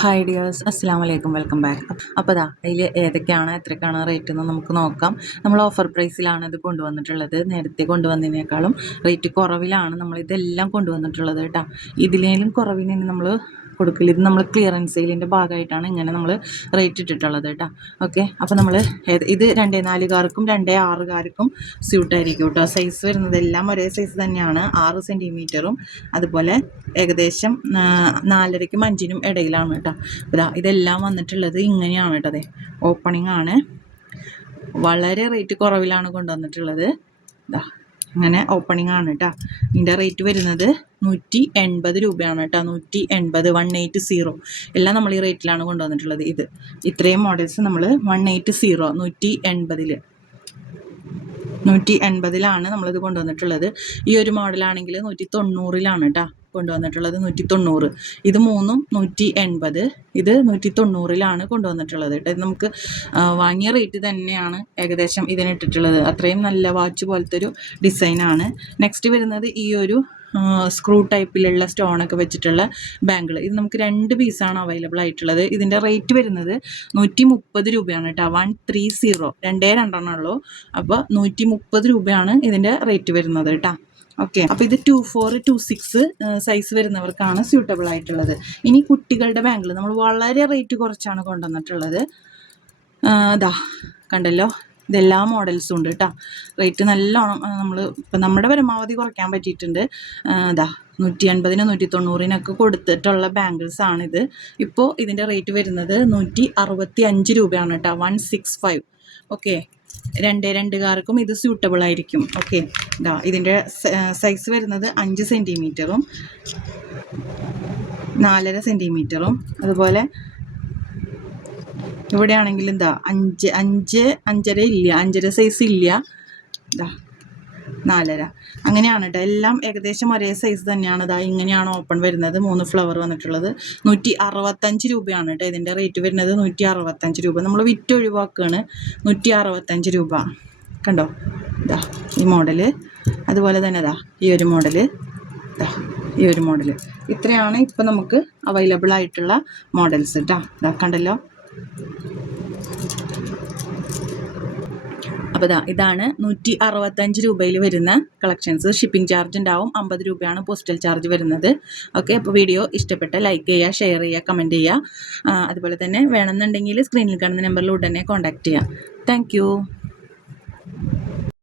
Hi dears, അസ്സാം വലൈക്കും, welcome back. അപ്പോൾ അതിൽ ഏതൊക്കെയാണ് എത്രയ്ക്കാണ് റേറ്റ് എന്ന് നമുക്ക് നോക്കാം. നമ്മൾ ഓഫർ പ്രൈസിലാണ് ഇത് കൊണ്ടുവന്നിട്ടുള്ളത്. നേരത്തെ കൊണ്ടുവന്നതിനേക്കാളും റേറ്റ് കുറവിലാണ് നമ്മളിതെല്ലാം കൊണ്ടുവന്നിട്ടുള്ളത് കേട്ടോ. ഇതിലേലും കുറവിന് നമ്മൾ കൊടുക്കില്ല. ഇത് നമ്മൾ ക്ലിയറൻസ് സെയിലിൻ്റെ ഭാഗമായിട്ടാണ് ഇങ്ങനെ നമ്മൾ റേറ്റ് ഇട്ടിട്ടുള്ളത് കേട്ടോ. ഓക്കെ, അപ്പോൾ നമ്മൾ ഇത് 2.4കാർക്കും 2.6കാർക്കും സ്യൂട്ടായിരിക്കും കേട്ടോ. സൈസ് വരുന്നതെല്ലാം ഒരേ സൈസ് തന്നെയാണ്. 6 സെൻറ്റിമീറ്ററും അതുപോലെ ഏകദേശം 4.5ക്കും 5നും ഇടയിലാണ് കേട്ടോ. ഇതെല്ലാം വന്നിട്ടുള്ളത് ഇങ്ങനെയാണ് കേട്ടോ. അതെ, ഓപ്പണിംഗ് ആണ്. വളരെ റേറ്റ് കുറവിലാണ് കൊണ്ടുവന്നിട്ടുള്ളത്. ഇതാ അങ്ങനെ ഓപ്പണിംഗ് ആണ് കേട്ടോ. ഇതിൻ്റെ റേറ്റ് വരുന്നത് 180 രൂപയാണ് കേട്ടോ. 180, 180. എല്ലാം നമ്മൾ ഈ റേറ്റിലാണ് കൊണ്ടുവന്നിട്ടുള്ളത്. ഇത്രയും മോഡൽസ് നമ്മൾ 180, 180ലാണ് നമ്മളിത് കൊണ്ടുവന്നിട്ടുള്ളത്. ഈ ഒരു മോഡലാണെങ്കിൽ 190ലാണ് കേട്ടോ കൊണ്ടുവന്നിട്ടുള്ളത്. 190. ഇത് മൂന്നും 180, ഇത് 190ലാണ് കൊണ്ടുവന്നിട്ടുള്ളത് കേട്ടോ. ഇത് നമുക്ക് വാങ്ങിയ റേറ്റ് തന്നെയാണ് ഏകദേശം ഇതിനിട്ടിട്ടുള്ളത്. അത്രയും നല്ല വാച്ച് പോലത്തെ ഒരു ഡിസൈനാണ്. നെക്സ്റ്റ് വരുന്നത് ഈ ഒരു സ്ക്രൂ ടൈപ്പിലുള്ള സ്റ്റോണൊക്കെ വെച്ചിട്ടുള്ള ബാങ്കിൾ. ഇത് നമുക്ക് 2 പീസാണ് അവൈലബിൾ ആയിട്ടുള്ളത്. ഇതിൻ്റെ റേറ്റ് വരുന്നത് 130 രൂപയാണ് കേട്ടോ. 130, 2 ഉള്ളൂ. അപ്പോൾ 130 രൂപയാണ് ഇതിൻ്റെ റേറ്റ് വരുന്നത് കേട്ടോ. ഓക്കെ, അപ്പോൾ ഇത് 24, 26 സൈസ് വരുന്നവർക്കാണ് സ്യൂട്ടബിൾ ആയിട്ടുള്ളത്. ഇനി കുട്ടികളുടെ ബാങ്കിൾ നമ്മൾ വളരെ റേറ്റ് കുറച്ചാണ് കൊണ്ടുവന്നിട്ടുള്ളത്. ഇതാ കണ്ടല്ലോ, ഇതെല്ലാ മോഡൽസും ഉണ്ട് കേട്ടോ. റേറ്റ് നല്ലോണം ഇപ്പം നമ്മുടെ പരമാവധി കുറയ്ക്കാൻ പറ്റിയിട്ടുണ്ട്. ഇതാ 180, 190 കൊടുത്തിട്ടുള്ള ബാങ്കിൾസാണിത്. ഇപ്പോൾ ഇതിൻ്റെ റേറ്റ് വരുന്നത് 165 രൂപയാണ് കേട്ടോ. 165. ഓക്കെ, 2.2കാർക്കും ഇത് സ്യൂട്ടബിൾ ആയിരിക്കും. ഓക്കെ, ഇതാ ഇതിൻ്റെ സൈസ് വരുന്നത് 5 സെൻറ്റിമീറ്ററും 4.5 സെൻറ്റിമീറ്ററും അതുപോലെ ഇവിടെ ആണെങ്കിൽ എന്താ 5, 5.5 ഇല്ല, 5.5 സൈസ് ഇല്ല. ഇതാ 4.5 അങ്ങനെയാണ് കേട്ടോ. എല്ലാം ഏകദേശം ഒരേ സൈസ് തന്നെയാണ്. ഇതാ ഇങ്ങനെയാണ് ഓപ്പൺ വരുന്നത്. 3 ഫ്ലവർ വന്നിട്ടുള്ളത്. 165 രൂപയാണ് കേട്ടോ ഇതിൻ്റെ റേറ്റ് വരുന്നത്. 165 രൂപ നമ്മൾ വിറ്റ് ഒഴിവാക്കുകയാണ്. 165 രൂപ കണ്ടോ. ഇതാ ഈ മോഡല്, അതുപോലെ തന്നെ ഇതാ ഈ ഒരു മോഡല്, ഇതാ ഈ ഒരു മോഡല്. ഇത്രയാണ് ഇപ്പം നമുക്ക് അവൈലബിൾ ആയിട്ടുള്ള മോഡൽസ് കേട്ടോ. ഇതാ കണ്ടല്ലോ. അപ്പോൾ ഇതാണ് 165 രൂപയിൽ വരുന്ന കളക്ഷൻസ്. ഷിപ്പിംഗ് ചാർജ് ഉണ്ടാവും. 50 രൂപയാണ് പോസ്റ്റൽ ചാർജ് വരുന്നത്. ഓക്കെ, അപ്പോൾ വീഡിയോ ഇഷ്ടപ്പെട്ട ലൈക്ക് ചെയ്യുക, ഷെയർ ചെയ്യുക, കമൻറ്റ് ചെയ്യുക. അതുപോലെ തന്നെ വേണമെന്നുണ്ടെങ്കിൽ സ്ക്രീനിൽ കാണുന്ന നമ്പറിൽ ഉടനെ കോൺടാക്റ്റ് ചെയ്യുക. താങ്ക്